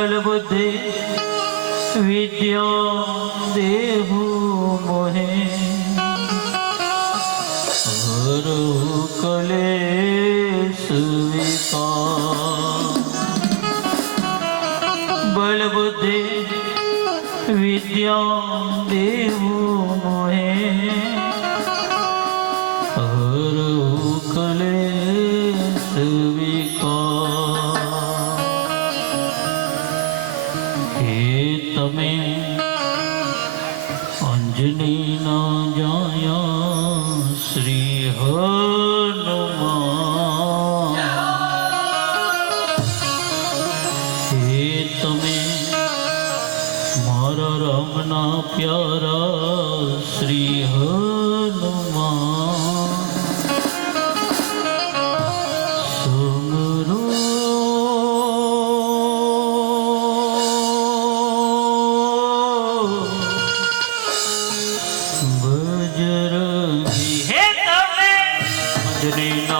બલબુદ્ધિ વિદ્યા દેહુ મોહે. હરો કલેશ વિકાર. બલબુદ્ધિ વિદ્યા દેહુ અંજની ના જાયા શ્રી હનુમાન. હે તમે મારા રામના પ્યારા શ્રી હનુમાન.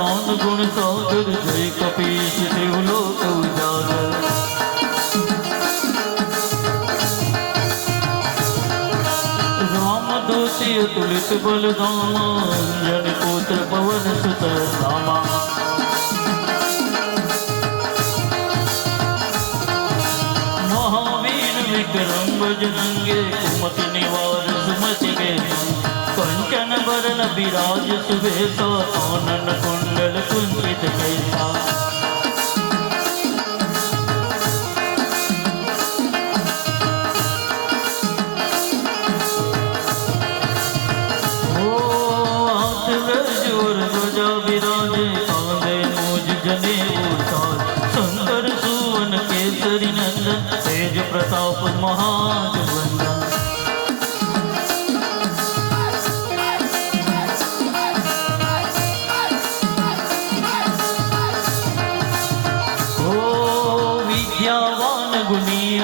જ્ઞાન ગુણ સાગર જય કપીશ દેવ લોક ઉજાગર રામ દોષી અતુલિત બલધામા જન પુત્ર પવન સુત રામા મહાવીર વિક્રમ બજરંગે કુમત નિવાર કંચન વરણ બિરાજ સુવેશા આનંદ કુંડલ કુંજિત કૈસા સુવન કેસરી નંદન તેજ પ્રતાપ મહાજવંદન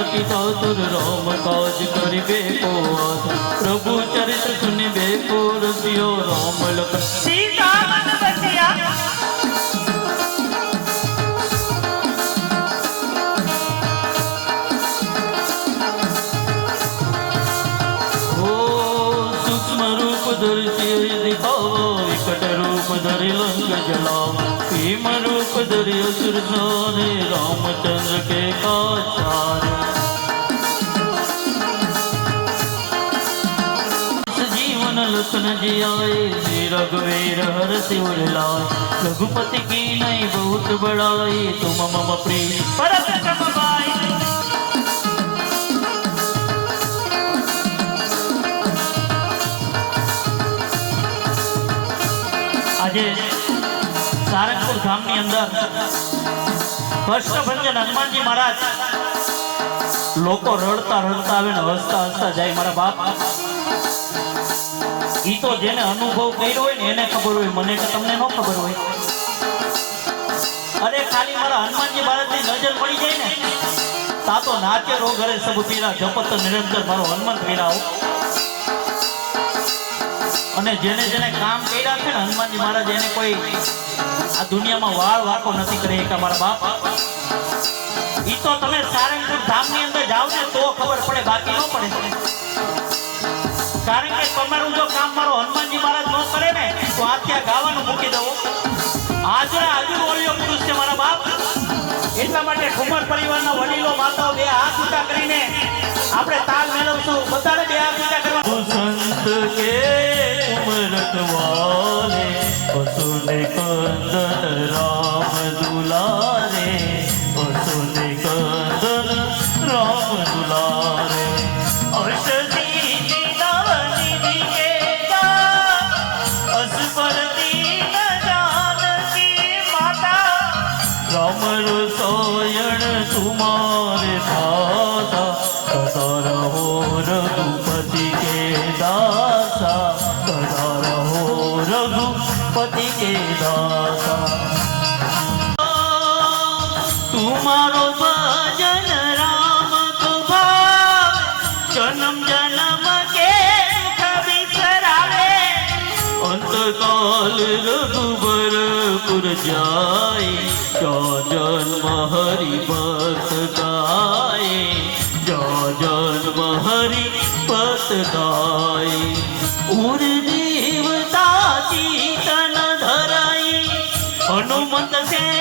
અતિ ચાતુર રામ કાજ કરીબે કો પ્રભુ ચરિત્ર સુનિબે કો રસિયો રામ લખન સીતા મન બસિયા ઓ સૂક્ષ્મ રૂપ ધરતી દિખાવો વિકટ રૂપ ધરી લંગ જલાવ. ભીમ રૂપ ધરી અસુર સારે રામચંદ્ર કે કાચારે जीवन लखन जियाए श्री रघुवीर हर शिवर लाए रघुपति की नहीं बहुत बड़ाई तुम मम प्रिय परम तम पाई આજે સારંગપુર ગામની અંદર કષ્ટભંજન હનુમાનજી મહારાજ લોકો રડતા રડતા આવે ને હસતા હસતા જાય મારા બાપ. ઈ તો જેને અનુભવ કર્યો હોય ને એને ખબર હોય, મને કે તમને ન ખબર હોય. અરે ખાલી મારા હનુમાનજી મહારાજની નજર પડી જાય ને, તા તો નાટ્ય રોગ હરે સબ પીરા જપત નિરંતર મારો હનુમંત પીરાઓ અને જેને જેને કામ કર્યા છે ને, હનુમાનજી મહારાજ, એને કોઈ આ દુનિયામાં વાળ વાકો નથી કરી કે મારા બાપ. ઈ તો તમે સારંગપુર ધામની અંદર જાઓ ને, તો ખબર પડે, બાકી ન પડે. કારણ કે તમારું જો કામ મારો હનુમાનજી મહારાજ એટલા માટે ઠુમર પરિવારના વડીલો, માતાઓ બે હાથ ઊંચા કરીને આપણે તાલ મેળવશું. બધાને બે હાથ ઊંચા કરવા. સંત કે ઉમર રખવાલે પશુને কাল রঘুবর পুর যাই যজন মহরি পত গায়ে যজন মহরি পত গায়ে উর দেবতা চিতন ধরাই হনুমন্ত সে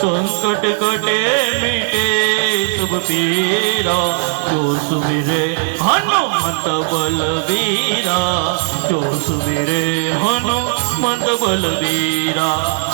સંકટ કટે મીટે સબ પીરા જો સુવીરે હનુમત બલવીરા જો સુવીરે હનુમત બલવીરા.